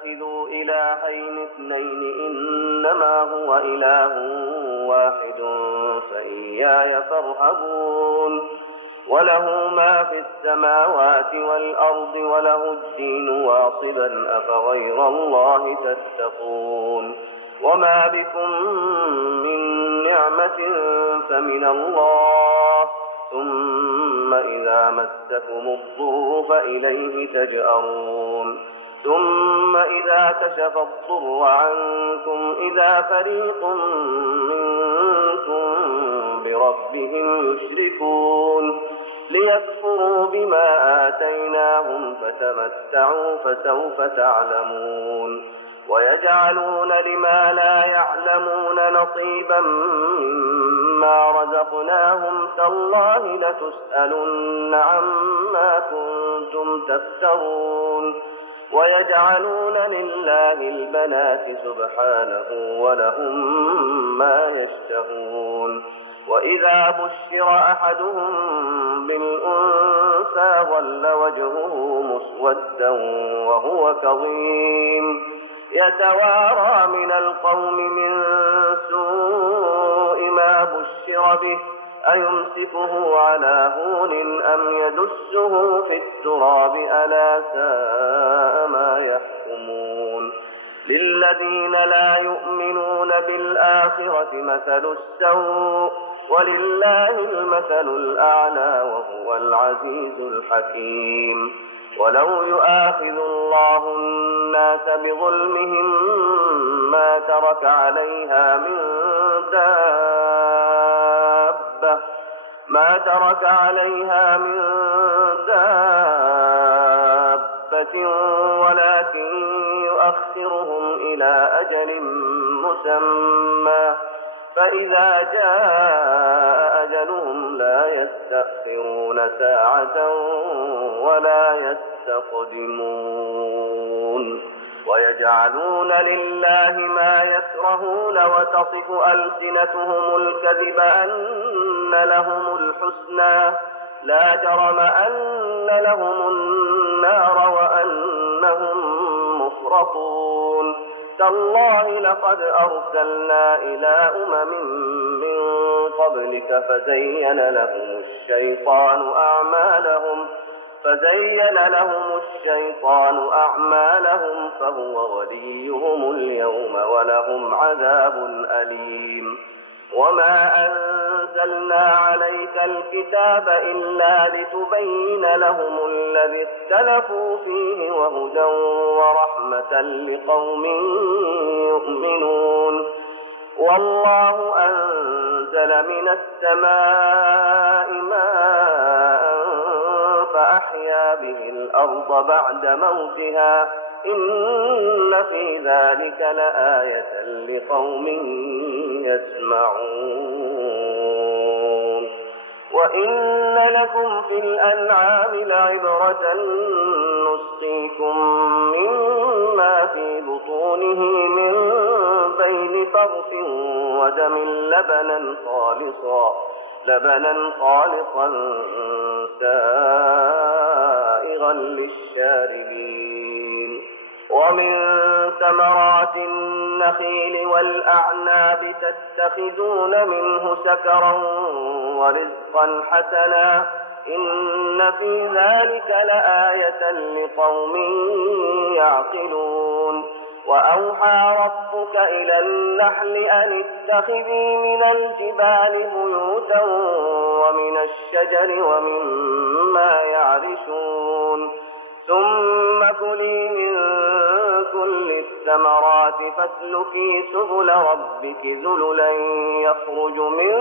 تتخذوا إلهين اثنين إنما هو إله واحد فإياي فارهبون وله ما في السماوات والأرض وله الدين واصبا أفغير الله تتقون وما بكم من نعمة فمن الله ثم إذا مسكم الضر فإليه تجأرون ثم إذا كشف الضر عنكم إذا فريق منكم بربهم يشركون ليكفروا بما آتيناهم فتمتعوا فسوف تعلمون ويجعلون لما لا يعلمون نصيبا مما رزقناهم تالله لتسألن عما كنتم تفترون ويجعلون لله البنات سبحانه ولهم ما يشتهون وإذا بشر أحدهم بالأنثى ظل وجهه مسودا وهو كظيم يتوارى من القوم من سوء ما بشر به أيمسكه على هون أم يدسه في التراب ألا ساء ما يحكمون للذين لا يؤمنون بالآخرة مثل السوء ولله المثل الأعلى وهو العزيز الحكيم ولو يؤاخذ الله الناس بظلمهم ما ترك عليها من دابة ولكن يؤخرهم إلى أجل مسمى فإذا جاء أجلهم لا يستأخرون ساعة ولا يستقدمون ويجعلون لله ما يكرهون وتصف ألسنتهم الكذب أن لهم الحسنى لا جرم أن لهم النار وأنهم مفرطون تالله لقد أرسلنا إلى من قبلك فزين لهم الشيطان أعمالهم فهو وليهم اليوم ولهم عذاب أليم وما أنزلنا عليك الكتاب إلا لتبين لهم الذي اختلفوا فيه وهدى ورحمة لقوم يؤمنون والله أنزل من السماء ماء فأحيا به الأرض بعد موتها إن في ذلك لآية لقوم يسمعون وإن لكم في الأنعام لعبرة نسقيكم مما في بطونه من بين فرث ودم لبنا خالصا سائغا للشاربين ومن ثمرات النخيل والأعناب تتخذون منه سكرا ورزقا حسنا إن في ذلك لآية لقوم يعقلون وأوحى ربك إلى النحل أن اتخذي من الجبال بيوتا ومن الشجر ومما يعرشون ثم كلي من كل الثمرات فاسلكي سبل ربك ذللا يخرج من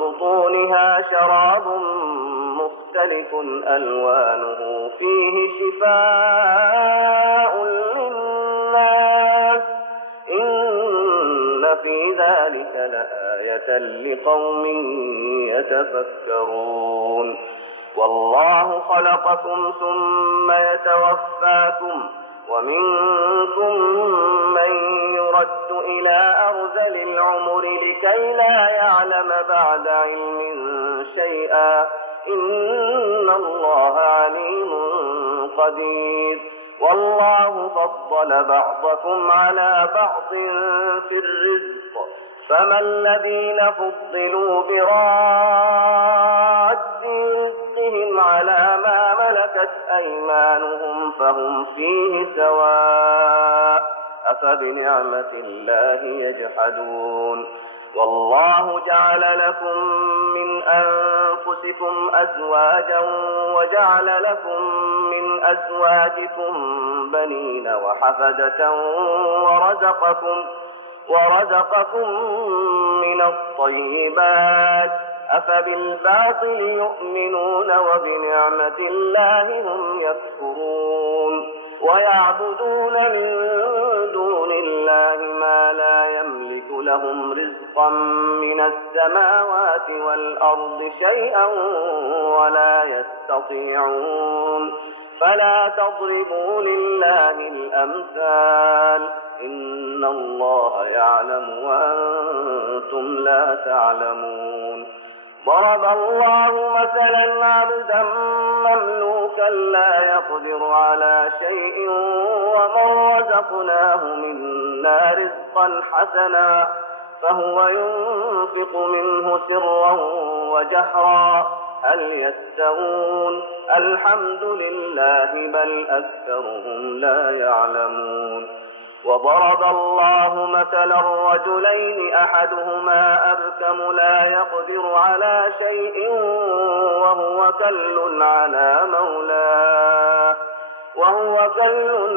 بطونها شراب مختلف ألوانه فيه شفاء للناس إن في ذلك لآية لقوم يتفكرون والله خلقكم ثم يتوفاكم ومنكم من يرد إلى أرذل العمر لكي لا يعلم بعد علم شيئا إن الله عليم قدير. والله فضل بعضكم على بعض في الرزق، فما الذين فضلوا براد رزقهم على ما ملكت أيمانهم فهم فيه سواء، أفبنعمة الله يجحدون. والله جعل لكم من أنفسكم أزواجا وجعل لكم من أزواجكم بنين وحفدة ورزقكم من الطيبات، أفبالباطل يؤمنون وبنعمة الله هم يكفرون. ويعبدون من دون الله ما لا يملك لهم رزقا من السماوات والأرض شيئا ولا يستطيعون. فلا تضربوا لله الأمثال، إن الله يعلم وأنتم لا تعلمون. ضرب الله مثلا عبدا مملوكا لا يقدر على شيء ومن رزقناه منا رزقا حسنا فهو ينفق منه سرا وجهرا هل يستوون؟ الحمد لله بل أكثرهم لا يعلمون. وضرب الله مثلا رجلين أحدهما أبكم لا يقدر على شيء وهو كل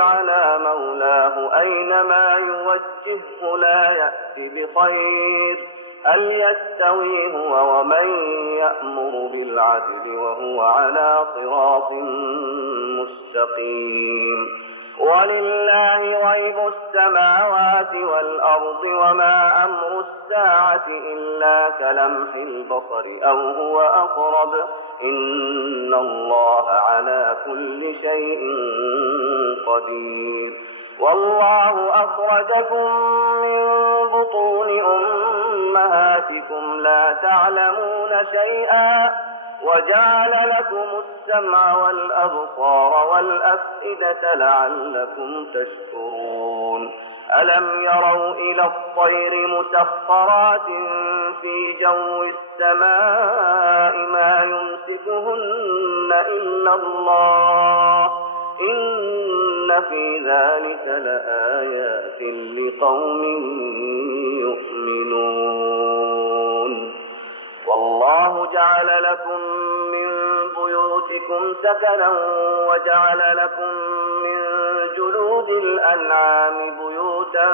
على مولاه أينما يوجهه لا يأتي بخير. هل يستوي هو ومن يأمر بالعدل وهو على صراط مستقيم؟ ولله غيب السماوات والأرض وما أمر الساعة إلا كلمح البصر أو هو أقرب إن الله على كل شيء قدير. والله أخرجكم من بطون أمهاتكم لا تعلمون شيئا وجعل لكم السمع والأبصار والأفئدة لعلكم تشكرون. ألم يروا إلى الطير مسخرات في جو السماء ما يمسكهن إلا الله إن في ذلك لآيات لقوم يؤمنون. والله جعل لكم من بيوتكم سكنا وجعل لكم من جلود الأنعام بيوتا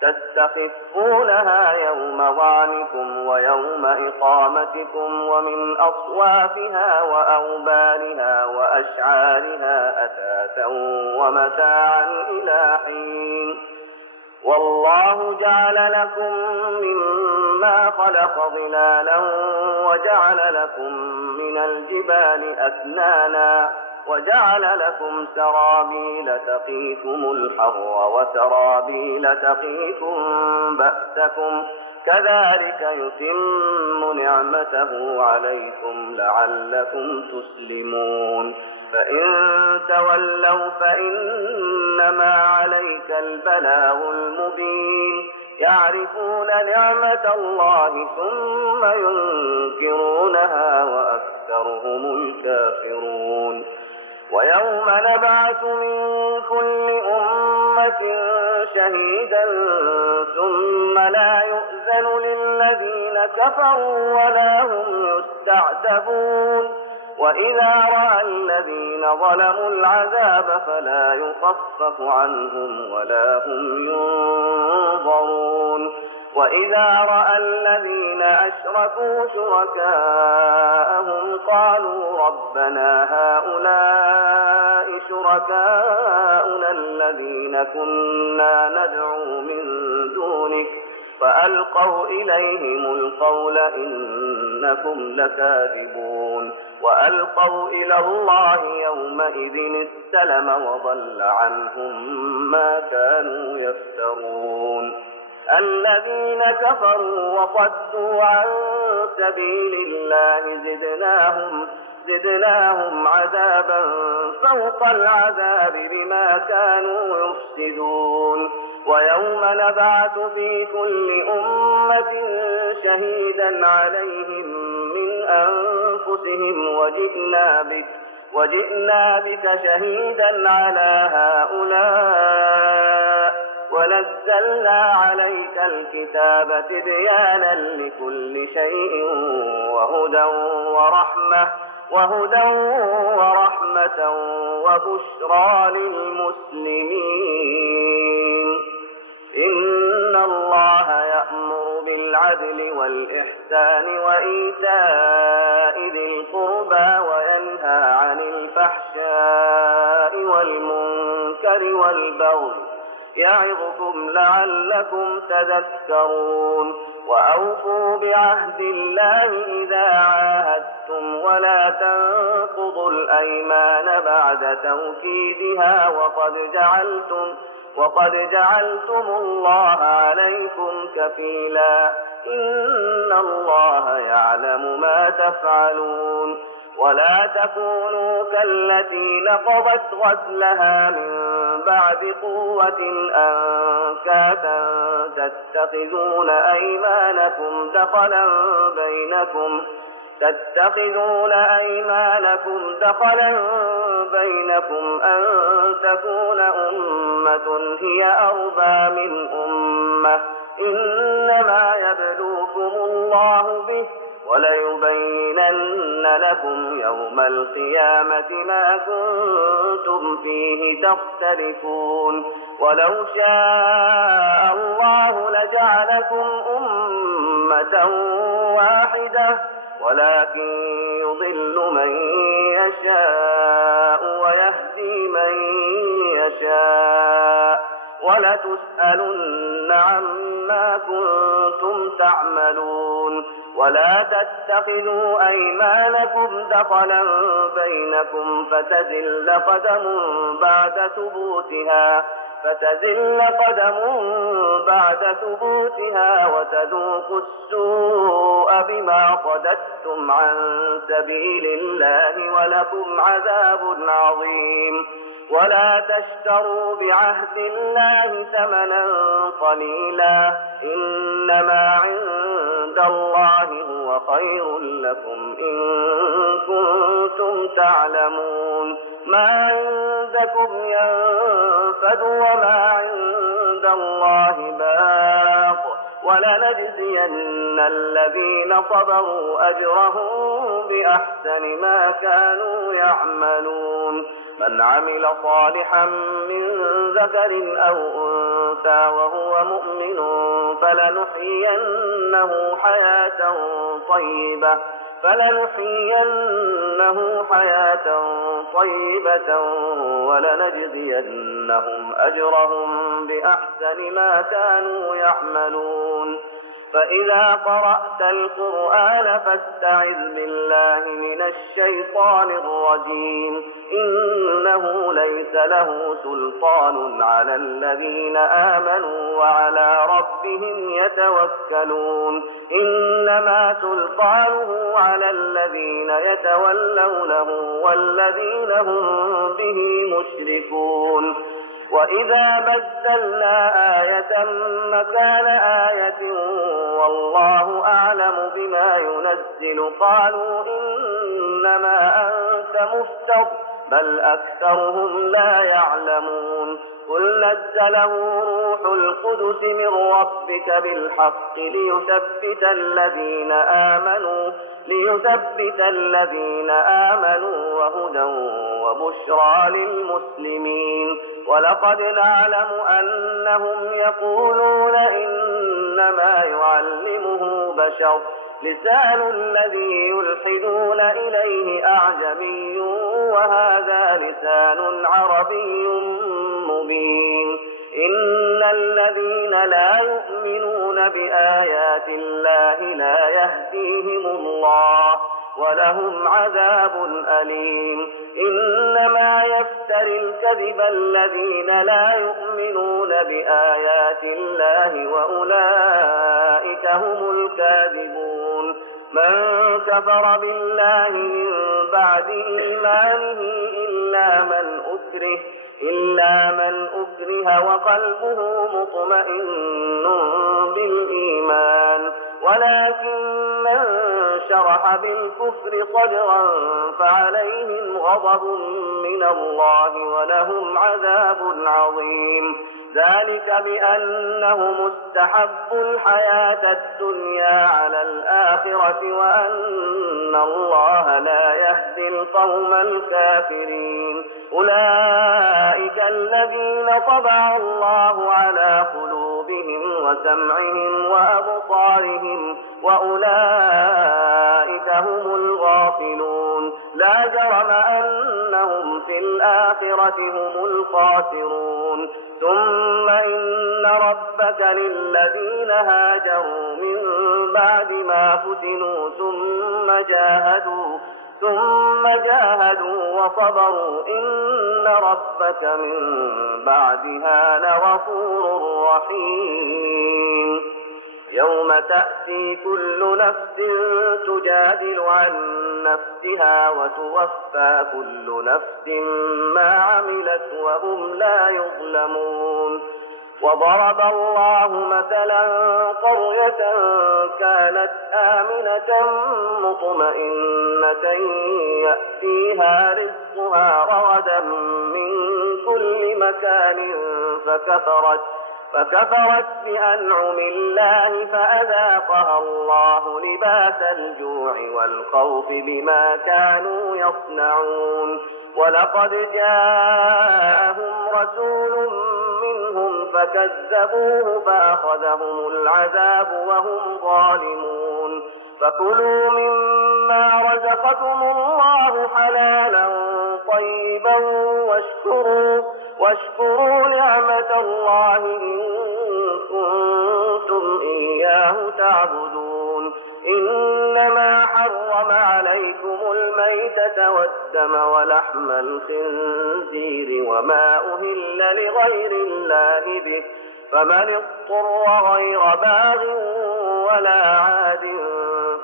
تستخفونها يوم ظعنكم ويوم إقامتكم ومن أصوافها وأوبارها وأشعارها أثاثا ومتاعا إلى حين. والله جعل لكم مما خلق ظلالا وجعل لكم من الجبال أكنانا وجعل لكم سرابيل تقيكم الحر وسرابيل تقيكم بأسكم كذلك يتم نعمته عليكم لعلكم تسلمون. فإن تولوا فإنما عليك البلاغ المبين. يعرفون نعمة الله ثم ينكرونها وأكثرهم الكافرون. ويوم نبعث من كل أمة شهيدا ثم لا يؤذن للذين كفروا ولا هم يستعتبون. وإذا رأى الذين ظلموا العذاب فلا يخفف عنهم ولا هم ينظرون. وإذا رأى الذين أشركوا شركاءهم قالوا ربنا هؤلاء شركاؤنا الذين كنا ندعو من دونك فألقوا إليهم القول إنكم لكاذبون. وألقوا إلى الله يومئذ السلم وضل عنهم ما كانوا يفترون. الذين كفروا وصدوا عن سبيل الله زدناهم عذابا فوق العذاب بما كانوا يفسدون ويوم نبعث في كل أمة شهيدا عليهم من أنفسهم وجئنا بك شهيدا على هؤلاء ونزلنا عليك الكتاب تبيانا لكل شيء وهدى ورحمة وبشرى للمسلمين إن الله يأمر بالعدل والإحسان وإيتاء ذي القربى وينهى عن الفحشاء والمنكر والبغي يعظكم لعلكم تذكرون وأوفوا بعهد الله إذا عاهدتم ولا تنقضوا الأيمان بعد توكيدها وقد جعلتم الله عليكم كفيلا إن الله يعلم ما تفعلون ولا تكونوا كالتي نقضت غزلها من بعد قوة أنكاثا تتخذون أيمانكم دخلا بينكم أن تكون أمة هي أربى من أمة إنما يبلوكم الله به وليبينن لكم يوم القيامة ما كنتم فيه تختلفون ولو شاء الله لجعلكم أمة واحدة ولكن يضل من يشاء ويهدي من يشاء ولتسألن عما كنتم تعملون ولا تتخذوا أيمانكم دخلا بينكم فتزل قدم بعد ثبوتها وتذوقوا السوء بما صددتم عن سبيل الله ولكم عذاب عظيم ولا تشتروا بعهد الله ثمنا قليلا إنما عند الله هو خير لكم إن كنتم تعلمون ما عندكم ينفد وما عند الله باق ولنجزين الذين صبروا أجرهم بأحسن ما كانوا يعملون من عمل صالحا من ذكر أو أنثى وهو مؤمن فلنحيينه حياة طيبة ولنجزينهم أجرهم بأحسن ما كانوا يعملون فإذا قرأت القرآن فاستعذ بالله من الشيطان الرجيم إنه ليس له سلطان على الذين آمنوا وعلى ربهم يتوكلون إنما سلطانه على الذين يتولونه والذين هم به مشركون وإذا بدلنا آية مكان آية والله أعلم بما ينزل قالوا إنما أنت مفتر بل أكثرهم لا يعلمون قل نزله روح القدس من ربك بالحق ليثبت الذين آمنوا وهدى وبشرى للمسلمين ولقد نعلم أنهم يقولون إنما يعلمه بشر لسان الذي يلحدون إليه أعجمي وهذا لسان عربي مبين إن الذين لا يؤمنون بآيات الله لا يهديهم الله ولهم عذاب أليم إنما يفتري الكذب الذين لا يؤمنون بآيات الله وأولئك هم الكاذبون. من كفر بالله من بعد إيمانه إلا من أكره وقلبه مطمئن بالإيمان، ولكن من شرح بالكفر صدرا فعليهم غضب من الله ولهم عذاب عظيم. ذلك بأنهم استحبوا الحياة الدنيا على الآخرة وأن الله لا يهدي القوم الكافرين. أولئك الذين طبع الله على قلوبهم وسمعهم وأبصارهم وأولئك هم الغافلون. لا جرم أنهم في الآخرة هم الخاسرون. ثم إن ربك للذين هاجروا من بعد ما فتنوا ثم جاهدوا وصبروا إن ربك من بعدها لغفور رحيم. يوم تأتي كل نفس تجادل عن نفسها وتوفى كل نفس ما عملت وهم لا يظلمون. وضرب الله مثلا قرية كانت آمنة مطمئنة يأتيها رزقها رغدا من كل مكان فكفرت بأنعم الله فأذاقها الله لباس الجوع والخوف بما كانوا يصنعون. ولقد جاءهم رسول منهم فكذبوه فأخذهم العذاب وهم ظالمون. فكلوا مما رزقكم الله حلالا طيبا واشكروا نعمة الله إن كنتم إياه تعبدون. إنما حرم عليكم الميتة والدم ولحم الخنزير وما أهل لغير الله به، فمن اضطر غير باغ ولا عاد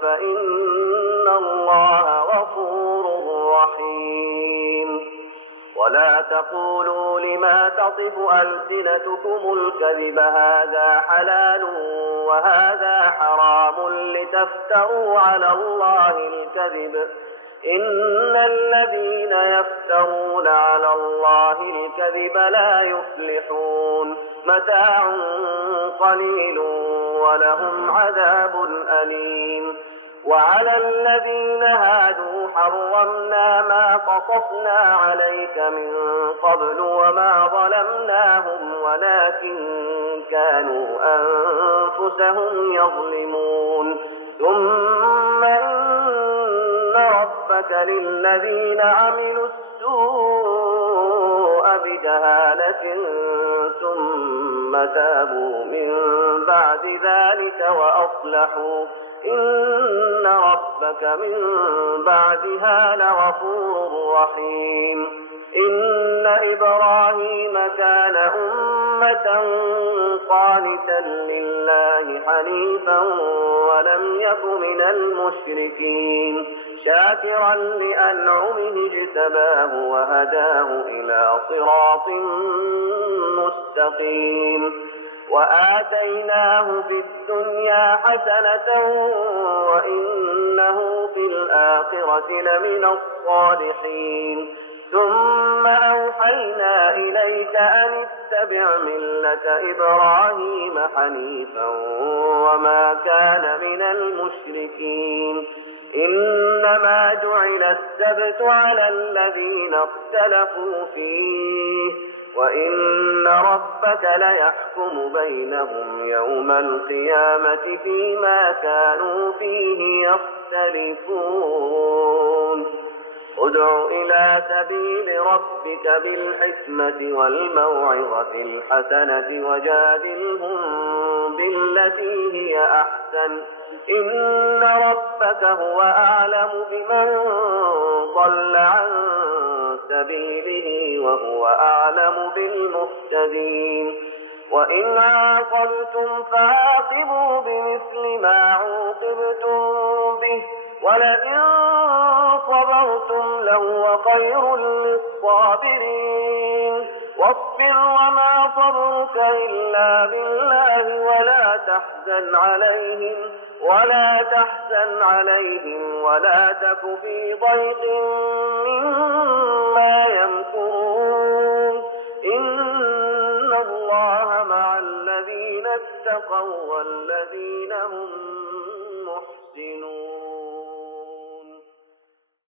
فإن الله غفور رحيم. ولا تقولوا لما تصف ألسنتكم الكذب هذا حلال وهذا حرام لتفتروا على الله الكذب. إن الذين يفترون على الله الكذب لا يفلحون. متاع قليل ولهم عذاب أليم. وعلى الذين هادوا حرمنا ما قصصنا عليك من قبل وما ظلمناهم ولكن كانوا أنفسهم يظلمون. ثم إن ربك للذين عملوا السوء بجهالة ثم تابوا من بعد ذلك وأصلحوا إن ربك من بعدها لغفور رحيم. إن إبراهيم كان أمة قانتا لله حنيفا ولم يك من المشركين، شاكرا لأنعمه اجتباه وهداه إلى صراط مستقيم. وآتيناه في الدنيا حسنة وإنه في الآخرة لمن الصالحين. ثم أوحينا إليك أن اتبع ملة إبراهيم حنيفا وما كان من المشركين. إنما جعل السبت على الذين اختلفوا فيه وإن ربك ليحكم بينهم يوم القيامة فيما كانوا فيه يختلفون. ادع إلى سبيل ربك بالحكمة والموعظة الحسنة وجادلهم بالتي هي أحسن إن ربك هو أعلم بمن ضل عن سبيله وهو أعلم بالمهتدين. وإن عاقبتم فعاقبوا بمثل ما عوقبتم به ولئن صبرتم لهو خير للصابرين. واصبر وما صبرك إلا بالله ولا تحزن عليهم ولا تك في ضيق مما يمكرون. إن الله مع الذين اتقوا والذين هم محسنون.